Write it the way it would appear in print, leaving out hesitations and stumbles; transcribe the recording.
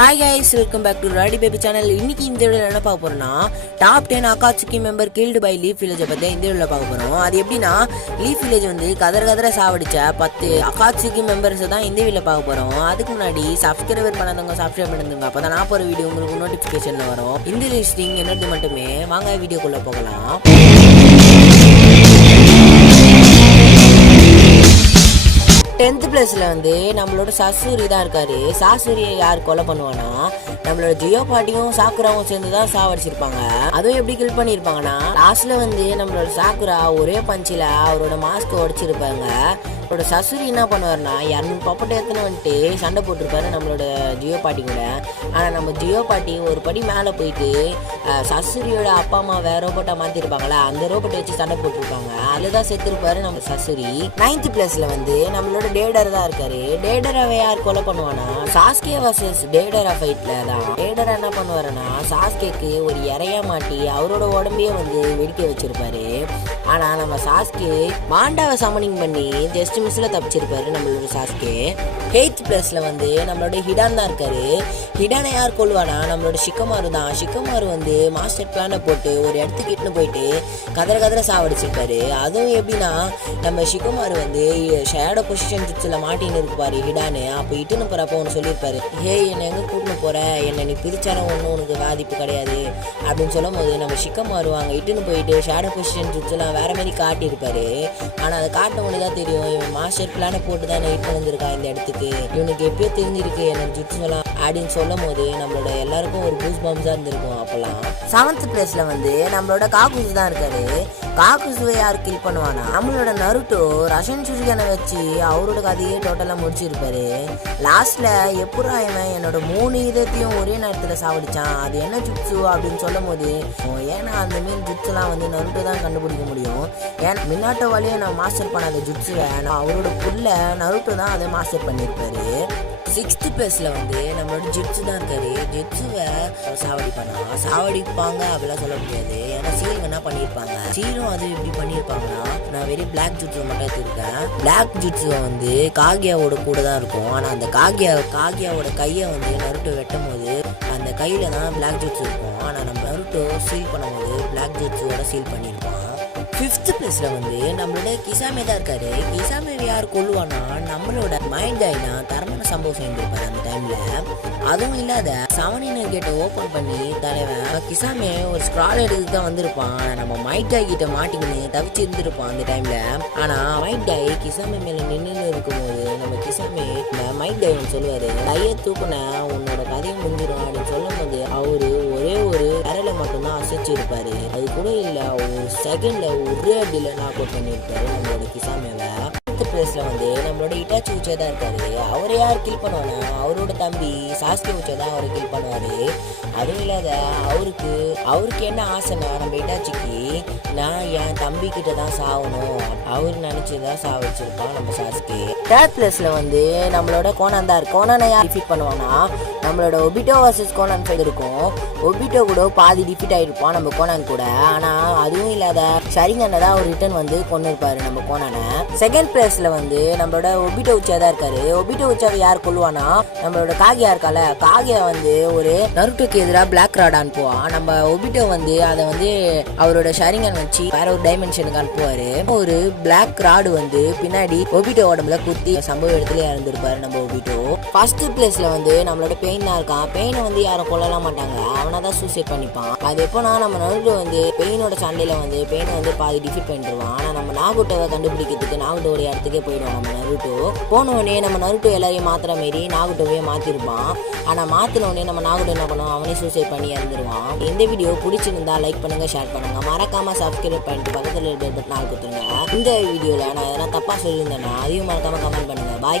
Hi guys, welcome back to Rowdy Baby channel. இன்னைக்கு இந்த வீடியோல என்ன பார்க்க போறோம்னா top 10 Akatsuki member killed by Leaf Village பத்தி இந்த வீடியோல பார்க்க போறோம். அது எப்படின்னா லீஃப் வில்லேஜ் வந்து கதற சாவடிச்ச 10 அகாட்சுகி மெம்பர்ஸ் தான் இந்த வீடியோல பார்க்க போறோம். அதுக்கு முன்னாடி சப்ஸ்கிரைபர் பண்ணாதவங்க சப்ஸ்கிரைப் பண்ணுங்க. அப்பதான் நான் போற வீடியோ உங்களுக்கு நோட்டிபிகேஷன்ல வரும். இந்த லிஸ்டிங் என்னது மட்டுமே. வாங்க வீடியோக்குள்ள போகலாம். 10th பிளேஸ்ல வந்து நம்மளோட சசூரி தான் இருக்காரு. சாசூரியை யார் கொலை பண்ணுவானா நம்மளோட ஜியோ பாட்டியும் சாக்குராவும் சேர்ந்து தான் சாவடிச்சிருப்பாங்க. அதுவும் எப்படி கில் பண்ணிருப்பாங்கன்னா லாஸ்ட்ல வந்து நம்மளோட சாக்குரா ஒரே பஞ்சில அவரோட மாஸ்க் உடைச்சிருப்பாங்க. அவரோட சசூரி என்ன பண்ணுவாருன்னா 200 பப்பட்டை எத்தனை வந்துட்டு சண்டை போட்டிருப்பாரு நம்மளோட ஜியோ பாட்டி கூட. ஆனா நம்ம ஜியோ பாட்டி ஒரு படி மேலே போயிட்டு சசூரியோட அப்பா அம்மா வேற ரோபோட்டா மாத்திருப்பாங்களா, அந்த ரோபோட்டை வச்சு சண்டை போட்டிருப்பாங்க. அதுதான் செத்துருப்பாரு நம்ம சசூரி. 9th பிளேஸ்ல வந்து நம்மளோட டேடர் தான் இருக்காரு. டேடரை யார் கொலை பண்ணுவானா சாஸ்கே வர்சஸ் டேடரா ஃபைட்ல தான். டேடர் என்ன பண்ணுவாருன்னா சாஸ்கேக்கு ஒரு இறையா மாட்டி அவரோட உடம்பையே வந்து வெடிக்க வச்சிருப்பாரு. ஆனா நம்ம சாஸ்கே மாண்டாவை சமனிங் பண்ணி ஜஸ்ட் மிஸ்ல தப்பிச்சிருப்பாரு நம்மளோட சாஸ்கே. 8th பிளேஸ்ல வந்து நம்மளோட ஹிடான் தான் இருக்காரு. ஹிடானை யார் கொள்வானா நம்மளோட ஷிக்கமாரு தான். ஷிக்கமாரு வந்து மாஸ்டர் பிளானை போட்டு ஒரு இடத்துக்கு இட்டுன்னு போயிட்டு கதற சாவடிச்சிருப்பாரு. அதுவும் எப்படின்னா நம்ம ஷிக்கமாரு வந்து ஷேடோ பொசிஷன் ஜுட்ஸ்ல மாட்டின்னு இருப்பாரு ஹிடானு. அப்போ இட்டுன்னு போறப்போ ஒன்று சொல்லியிருப்பாரு, ஹே என்னை எங்க கூட்டின்னு போற, என்னை நீ பிரிச்சாலும் ஒன்றும் உனக்கு பாதிப்பு கிடையாது அப்படின்னு சொல்லும் போது நம்ம ஷிக்கமாரு அங்கே இட்டுன்னு போயிட்டு ஷேடோ பொசிஷன் ஜுட்ஸ்லாம் வேற மாதிரி காட்டியிருப்பாரு. ஆனால் அதை காட்டவனுக்கு தான் தெரியும் இவன் மாஸ்டர் பிளானை போட்டு தான் இட்டு வந்திருக்கான் இந்த இடத்துக்கு, இவனுக்கு எப்பயோ தெரிஞ்சிருக்கு எனக்கு ஜுட்ஸ் எல்லாம் அப்படின்னு சொல்லும் போது நம்மளோட எல்லாருக்கும் ஒரு பூஸ் பம்ஸா இருந்திருக்கும் அப்பெல்லாம். 7th பிளேஸ்ல வந்து நம்மளோட காகுசு தான் இருக்காரு. காகுசுவை யார் கில் பண்ணுவானா நம்மளோட நருட்டோ ரஷன் சுரிகனை வச்சு அவரோட கதையே டோட்டலா முடிச்சிருப்பாரு. லாஸ்ட்ல எப்படா இவன் என்னோட 3 இதத்தையும் ஒரே நேரத்துல சாவடிச்சான், அது என்ன ஜுட்ஸு அப்படின்னு சொல்லும் போது ஏன்னா அந்த மீன் ஜுட்ஸ்லாம் வந்து நருட்டோ தான் கண்டுபிடிக்க முடியும். ஏன்னா மின்னாட்டோ வழியே நான் மாஸ்டர் பண்ணாத ஜுட்ஸுவை அவரோட புள்ள நருட்டோ தான் அதை மாஸ்டர் பண்ணியிருப்பாரு. 6th பிளேஸ்ல வந்து நம்மளோட ஜிட்ஸு தான் இருக்காரு. ஜிட்ஸுவை சாவடிப்பாங்க அப்படிலாம் சொல்ல முடியாது. ஏன்னா சீல் என்ன பண்ணியிருப்பாங்க, சீலும் அது எப்படி பண்ணியிருப்பாங்கன்னா நான் வெறும் பிளாக் ஜுட்ஸுவை மட்டும் எடுத்துருக்கேன். பிளாக் ஜுட்ஸுவை வந்து காகியாவோட கூட தான் இருக்கும். ஆனால் அந்த காகியாவோட கையை வந்து நருட்டோ வெட்டும் போது அந்த கையில தான் பிளாக் ஜுட்ஸ் இருக்கும். ஆனால் நம்ம நருட்டோ சீல் பண்ணும்போது பிளாக் ஜுட்ஸோட சீல் பண்ணியிருப்பான். 5th பிளேஸ்ல வந்து நம்மளோட கிசாமே தான் இருக்காரு. கிசாமே யார் கொள்ளுவானா நம்மளோட மைண்ட் டைனா தரமான சம்பவம் செஞ்சிருப்பாரு அந்த டைம்ல. அதுவும் இல்லாத 7 கேட்டை ஓபன் பண்ணி தலைவன் கிசாமே ஒரு ஸ்க்ரால் எடுத்து தான் வந்திருப்பான். நம்ம மைட் டை கிட்ட மாட்டிக்கின்னு தவிச்சு இருந்திருப்பான் அந்த டைம்ல. ஆனா மைட் டை கிசாமே மேல நின்று இருக்கும்போது நம்ம கிசாமே மைட் டை சொல்லுவாரு, டையை தூக்குன உன்னோட கதையை முடிஞ்சிடும் அப்படின்னு சொல்லும் போது அவரு ஒரே ஒரு விரலை மட்டும்தான் அசைச்சு இருப்பாரு. அது கூட இல்ல ஒரு செகண்ட்ல ஒரே அடியில நாக் அவுட் பண்ணியிருப்பாரு நம்மளோட கிசாமேவை. பிளேஸ்ல வந்து நம்மளோட இட்டாச்சி உச்சா தான் இருக்காரு. அவரை யார் கில் பண்ணுவானா அவரோட தம்பி சாஸ்கே உச்சா தான் அவரை கில் பண்ணுவாரு. அதுவும் இல்லாத அவருக்கு என்ன ஆசைனா நம்ம இட்டாச்சிக்கு நான் என் தம்பி கிட்ட தான் சாகணும் அவரு நினைச்சுதான் சாவச்சிருப்பான் நம்ம சாஸ்கே. 3rd பிளேஸ்ல வந்து நம்மளோட கோனான் தான் இருக்கு. கோனானை யார் டிஃபீட் பண்ணுவானா நம்மளோட ஒபிட்டோ வர்சஸ் கோனான் ஃபைட் இருக்கும். ஒபிட்டோ கூட பாதி டிஃபீட் ஆயிருப்பான் நம்ம கோனான் கூட. ஆனா அதுவும் இல்லாத ஷரிங்கனை தான் ஒரு ரிட்டர்ன் வந்து கொண்டு இருப்பாரு நம்ம கோனானை. 2nd பிளேஸ்ல வந்து நம்மளோட ஒபிட்டோ உச்சா தான் இருக்காரு. ஒபிட்டோ உச்சாவை யார் கொள்ளுவானா நம்மளோட காகியா இருக்கால, காகியா வந்து ஒரு நருட்டோக்கு எதிராக பிளாக் ராட் அனுப்புவான். நம்ம ஒபிட்டோ வந்து அதை வந்து அவரோட ஷரிங்கன் வச்சு வேற ஒரு டைமென்ஷனுக்கு அனுப்புவாரு. ஒரு பிளாக் ராடு வந்து பின்னாடி ஒபிட்டோ உடம்புல குத்தி சம்பவ இடத்துல இறந்துருப்பாரு நம்ம ஒபிட்டோ. 1st பிளேஸ்ல வந்து நம்மளோட பெயின் தான் இருக்கான். பெயினை வந்து யாரும் கொல்லலாம் மாட்டாங்க, அவனா தான் சூசைட் பண்ணிப்பான். அது எப்போனா நம்ம நருட்டோ வந்து பெயினோட சண்டையில வந்து பெயினை வந்து பாதி டிஃபீட் பண்ணிடுவான். ஆனா நம்ம நாகுட்டோவை கண்டுபிடிக்கிறதுக்கு நாகுட்டோட இடத்துக்கே போயிடுவோம் நம்ம நருட்டோ. போனவனே நம்ம நருட்டோ எல்லாரையும் மாத்திர மாரி நாகுட்டோவே மாத்திருப்பான். ஆனா மாத்தினோடனே நம்ம நாகுட்டோ என்ன பண்ணுவோம், அவனே சூசைட் பண்ணி இறந்துருவான். இந்த வீடியோ பிடிச்சிருந்தா லைக் பண்ணுங்க, ஷேர் பண்ணுங்க, மறக்காம சப்ஸ்கிரைப் பண்ணிட்டு பக்கத்துல பெல் பட்டன் கொடுத்துருங்க. இந்த வீடியோல நான் எதனா தப்பா சொல்லியிருந்தேன்னா அதையும் மறக்காம கமெண்ட் பண்ணுங்க. பாய்.